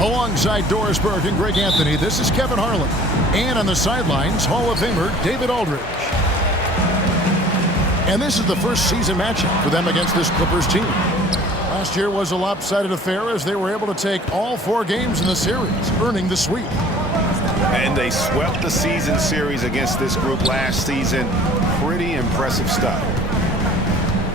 Alongside Doris Burke and Greg Anthony, this is Kevin Harlan. And on the sidelines, Hall of Famer David Aldridge. And this is the first season matchup for them against this Clippers team. Last year was a lopsided affair as they were able to take all 4 games in the series, earning the sweep. And they swept the season series against this group last season. Pretty impressive stuff.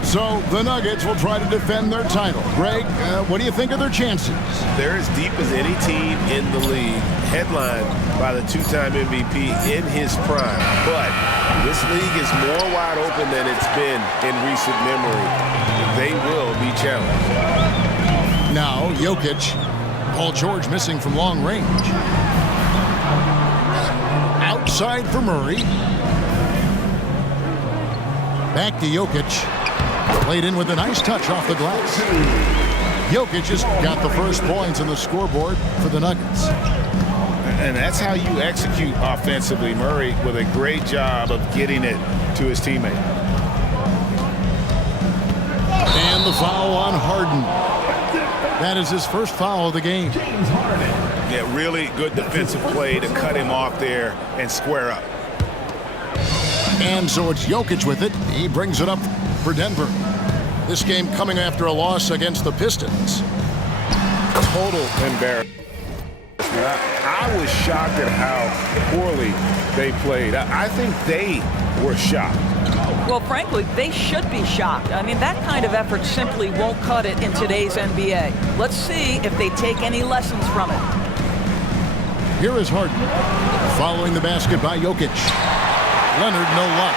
So the Nuggets will try to defend their title. Greg, what do you think of their chances? They're as deep as any team in the league, headlined by the 2-time MVP in his prime. But this league is more wide open than it's been in recent memory. They will be challenged. Now, Jokic. Paul George missing from long range. Outside for Murray. Back to Jokic. Played in with a nice touch off the glass. Jokic has got the first points on the scoreboard for the Nuggets. And that's how you execute offensively. Murray with a great job of getting it to his teammate. And the foul on Harden. That is his first foul of the game. Yeah, really good defensive play to cut him off there and square up. And so it's Jokic with it. He brings it up for Denver. This game coming after a loss against the Pistons. Total embarrassment. I was shocked at how poorly they played. I think they were shocked. Well, frankly, they should be shocked. I mean, that kind of effort simply won't cut it in today's NBA. Let's see if they take any lessons from it. Here is Harden. Following the basket by Jokic. Leonard, no luck.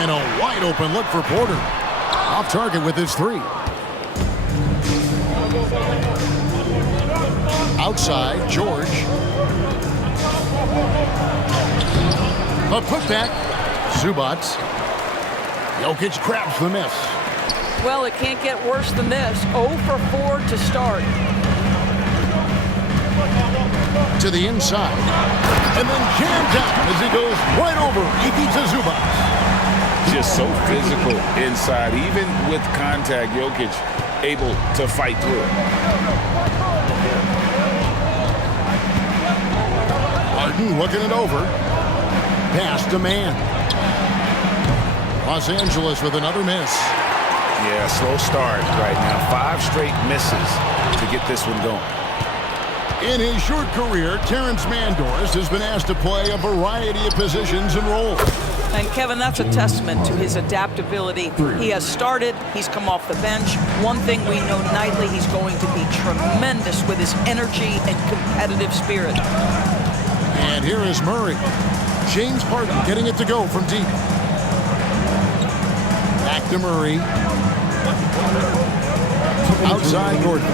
And a wide open look for Porter. Off target with his 3. Outside, George. A putback. Zubac. Jokic grabs the miss. Well, it can't get worse than this. 0 for 4 to start. To the inside. And then jammed down as he goes right over Ivica Zubac. Just so physical inside. Even with contact, Jokic able to fight through it. Harden looking it over. Pass to man. Los Angeles with another miss. Yeah, slow start right now. 5 straight misses to get this one going. In his short career, Terrence Mandors has been asked to play a variety of positions and roles. And Kevin, that's a testament to his adaptability. He has started, he's come off the bench. One thing we know nightly, he's going to be tremendous with his energy and competitive spirit. And here is Murray. James Harden getting it to go from deep. Back to Murray. Outside Gordon.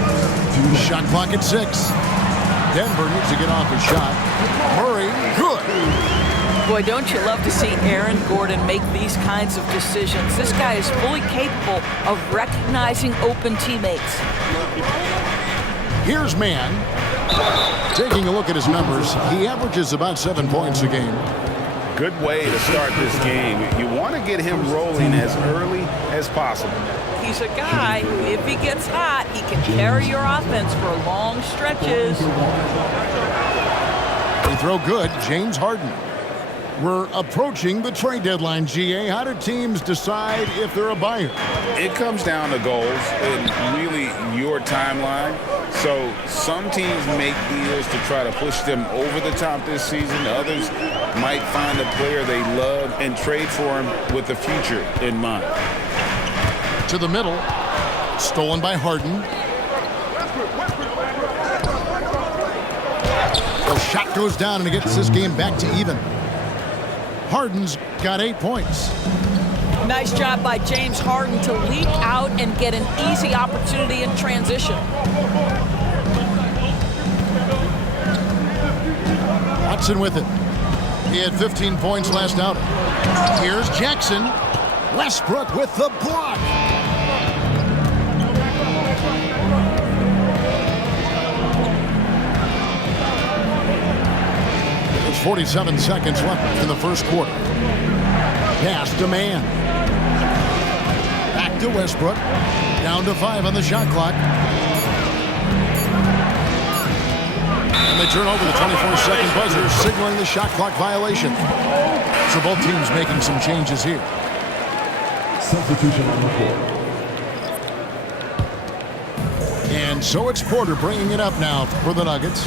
Shot clock at 6. Denver needs to get off a shot. Murray, good. Boy, don't you love to see Aaron Gordon make these kinds of decisions. This guy is fully capable of recognizing open teammates. Here's Mann. Taking a look at his numbers, he averages about 7 points a game. Good way to start this game. You want to get him rolling as early as possible. He's a guy who, if he gets hot, he can carry your offense for long stretches. They throw good, James Harden. We're approaching the trade deadline, GA. How do teams decide if they're a buyer? It comes down to goals and really your timeline. So some teams make deals to try to push them over the top this season. Others might find a player they love and trade for him with the future in mind. To the middle. Stolen by Harden. The shot goes down and it gets this game back to even. Harden's got 8 points. Nice job by James Harden to leak out and get an easy opportunity in transition. Watson with it. He had 15 points last outing. Here's Jackson. Westbrook with the block. There's 47 seconds left in the first quarter. Pass to Mann. Back to Westbrook. Down to 5 on the shot clock. And they turn over the 24-second buzzer, signaling the shot clock violation. So both teams making some changes here. Substitution on the floor. And so it's Porter bringing it up now for the Nuggets.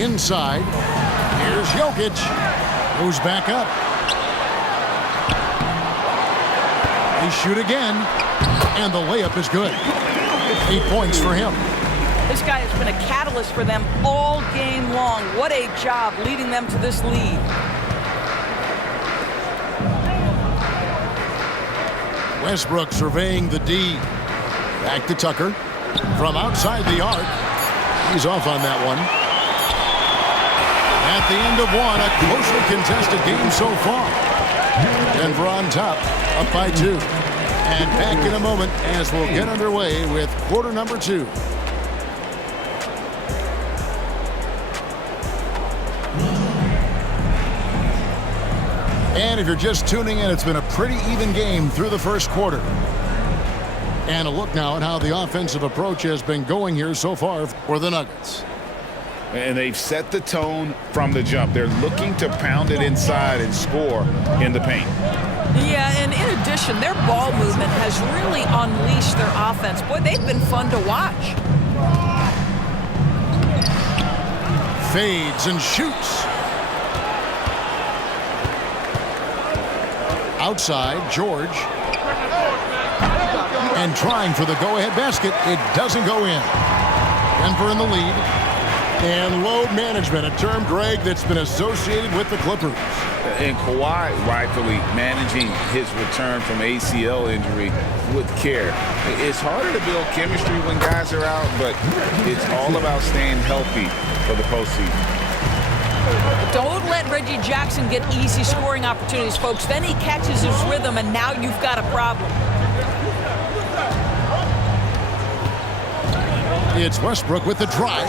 Inside. Here's Jokic. Goes back up. They shoot again. And the layup is good. 8 points for him. This guy has been a catalyst for them all game long. What a job leading them to this lead. Westbrook surveying the D. Back to Tucker. From outside the arc. He's off on that one. At the end of one, a closely contested game so far. Denver on top, up by 2. And back in a moment as we'll get underway with quarter number 2. And if you're just tuning in, it's been a pretty even game through the first quarter. And a look now at how the offensive approach has been going here so far for the Nuggets. And they've set the tone from the jump. They're looking to pound it inside and score in the paint. Yeah, and in addition, their ball movement has really unleashed their offense. Boy, they've been fun to watch. Fades and shoots. Outside, George. And trying for the go-ahead basket. It doesn't go in. Denver in the lead. And load management, a term, Greg, that's been associated with the Clippers. And Kawhi rightfully managing his return from ACL injury with care. It's harder to build chemistry when guys are out, but it's all about staying healthy for the postseason. Don't let Reggie Jackson get easy scoring opportunities, folks. Then he catches his rhythm, and now you've got a problem. It's Westbrook with the drive.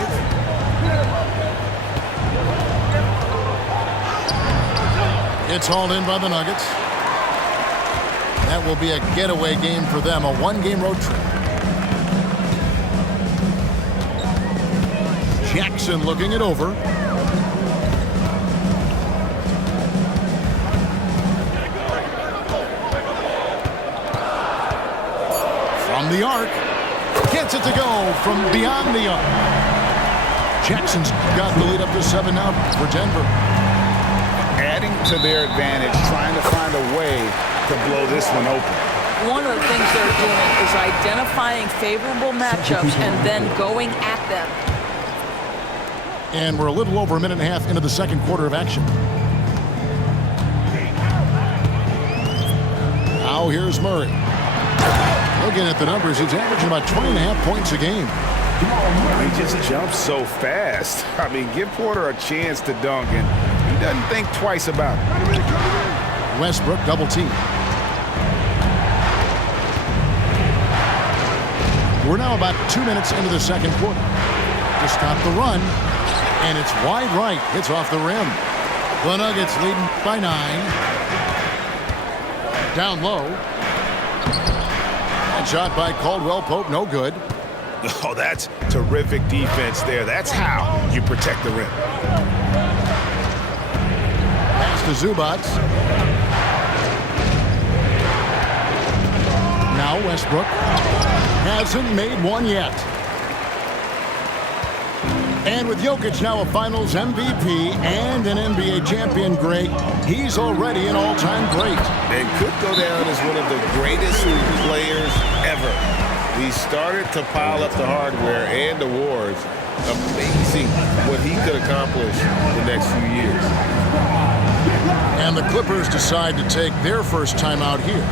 It's hauled in by the Nuggets. That will be a getaway game for them, a one-game road trip. Jackson looking it over. From the arc. Gets it to go from beyond the arc. Jackson's got the lead up to 7 now for Denver. Adding to their advantage, trying to find a way to blow this one open. One of the things they're doing is identifying favorable matchups and then going at them. And we're a little over a minute and a half into the second quarter of action. Now here's Murray. Looking at the numbers, he's averaging about 20.5 points a game. He just jumps so fast. I mean, give Porter a chance to dunk, and he doesn't think twice about it. Westbrook double team. We're now about 2 minutes into the second quarter. To stop the run, and it's wide right. Hits off the rim. The Nuggets leading by 9. Down low. That shot by Caldwell Pope, no good. Oh, that's terrific defense there. That's how you protect the rim. Pass to Zubac. Now Westbrook hasn't made one yet. And with Jokic now a Finals MVP and an NBA champion, Greg, he's already an all-time great. And could go down as one of the greatest players ever. He started to pile up the hardware and awards. Amazing what he could accomplish the next few years. And the Clippers decide to take their first time out here.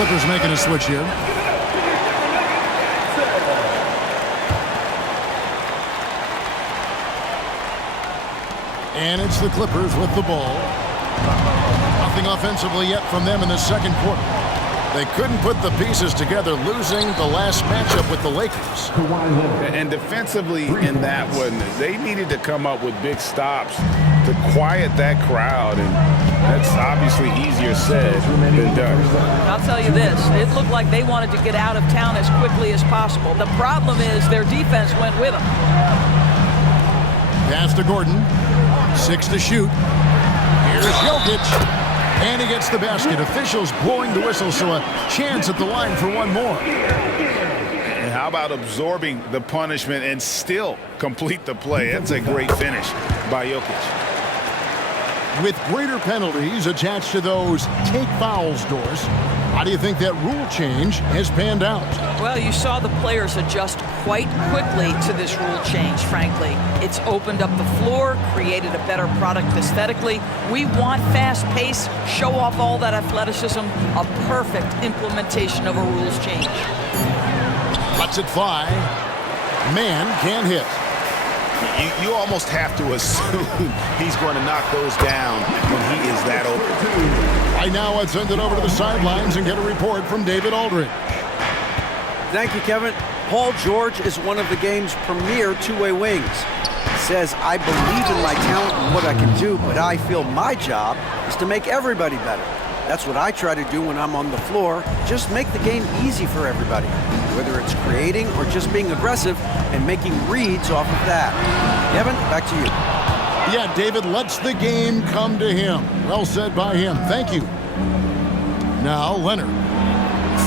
Clippers making a switch here. And it's the Clippers with the ball. Nothing offensively yet from them in the second quarter. They couldn't put the pieces together, losing the last matchup with the Lakers. And defensively in that one, they needed to come up with big stops to quiet that crowd, and that's obviously easier said than done. I'll tell you this, it looked like they wanted to get out of town as quickly as possible. The problem is their defense went with them. Pass to Gordon. 6 to shoot. Here's Jokic. And he gets the basket. Officials blowing the whistle, so a chance at the line for one more. And how about absorbing the punishment and still complete the play? That's a great finish by Jokic. With greater penalties attached to those take fouls doors, how do you think that rule change has panned out? Well, you saw the players adjust quite quickly to this rule change, frankly. It's opened up the floor, created a better product aesthetically. We want fast pace, show off all that athleticism, a perfect implementation of a rules change. Lets it fly. Man can't hit. You almost have to assume he's going to knock those down when he is that open. Right now, let's send it over to the sidelines and get a report from David Aldridge. Thank you, Kevin. Paul George is one of the game's premier two-way wings. He says, I believe in my talent and what I can do, but I feel my job is to make everybody better. That's what I try to do when I'm on the floor. Just make the game easy for everybody, whether it's creating or just being aggressive and making reads off of that. Kevin, back to you. Yeah, David lets the game come to him. Well said by him. Thank you. Now, Leonard.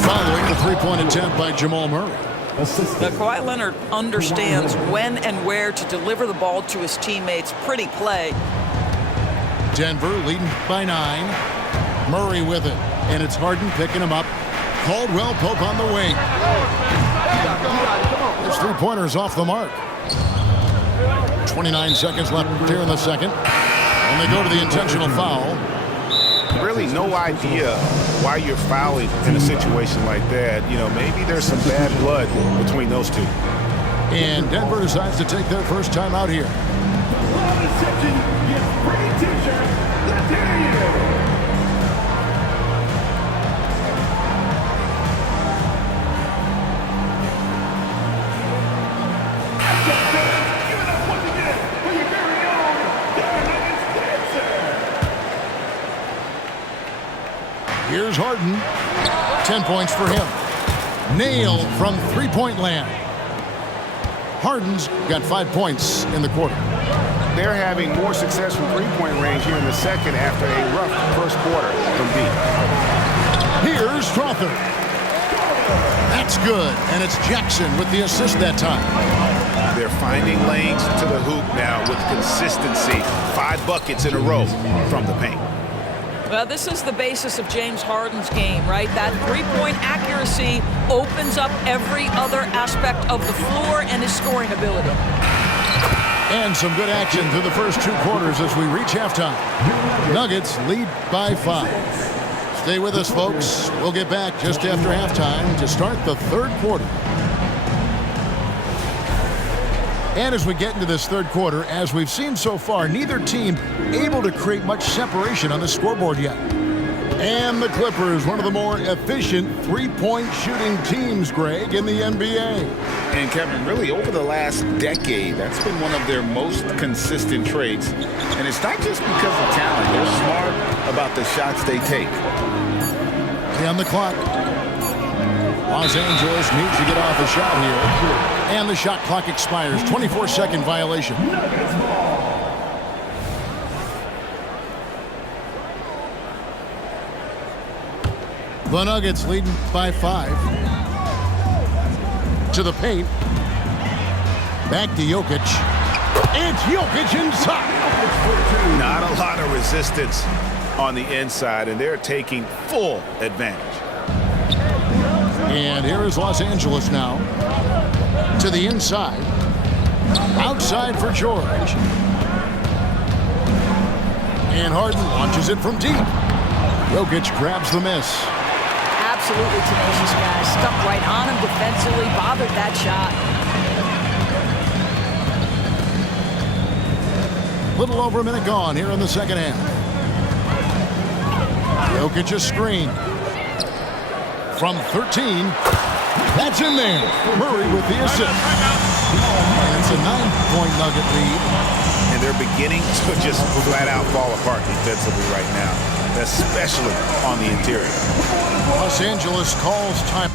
Following the three-point attempt by Jamal Murray. Now, Kawhi Leonard understands when and where to deliver the ball to his teammates. Pretty play. Denver leading by 9. Murray with it. And it's Harden picking him up. Caldwell Pope on the wing. His three-pointer's off the mark. 29 seconds left here in the second. And they go to the intentional foul. Really no idea why you're fouling in a situation like that. You know, maybe there's some bad blood between those two. And Denver decides to take their first time out here. Here's Harden. 10 points for him. Nailed from three-point land. Harden's got 5 points in the quarter. They're having more success from three-point range here in the second after a rough first quarter from deep. Here's Strawther. That's good, and it's Jackson with the assist that time. They're finding lanes to the hoop now with consistency. 5 buckets in a row from the paint. Well, this is the basis of James Harden's game, right? That three-point accuracy opens up every other aspect of the floor and his scoring ability. And some good action through the first 2 quarters as we reach halftime. Nuggets lead by 5. Stay with us, folks. We'll get back just after halftime to start the third quarter. And as we get into this third quarter, as we've seen so far, neither team able to create much separation on the scoreboard yet. And the Clippers, one of the more efficient three-point shooting teams, Greg, in the NBA. And Kevin, really over the last decade, that's been one of their most consistent traits. And it's not just because of talent. They're smart about the shots they take. On the clock. Los Angeles needs to get off a shot here. And the shot clock expires. 24-second violation. The Nuggets leading by 5. To the paint. Back to Jokic. It's Jokic inside. Not a lot of resistance on the inside, and they're taking full advantage. And here is Los Angeles now. To the inside. Outside for George. And Harden launches it from deep. Jokic grabs the miss. Absolutely tenacious guys. Stuck right on him defensively, bothered that shot. Little over a minute gone here in the second half. Jokic a screen. From 13. That's in there. Murray with the assist. And it's a 9-point Nugget lead. And they're beginning to just flat out fall apart defensively right now, especially on the interior. Los Angeles calls time.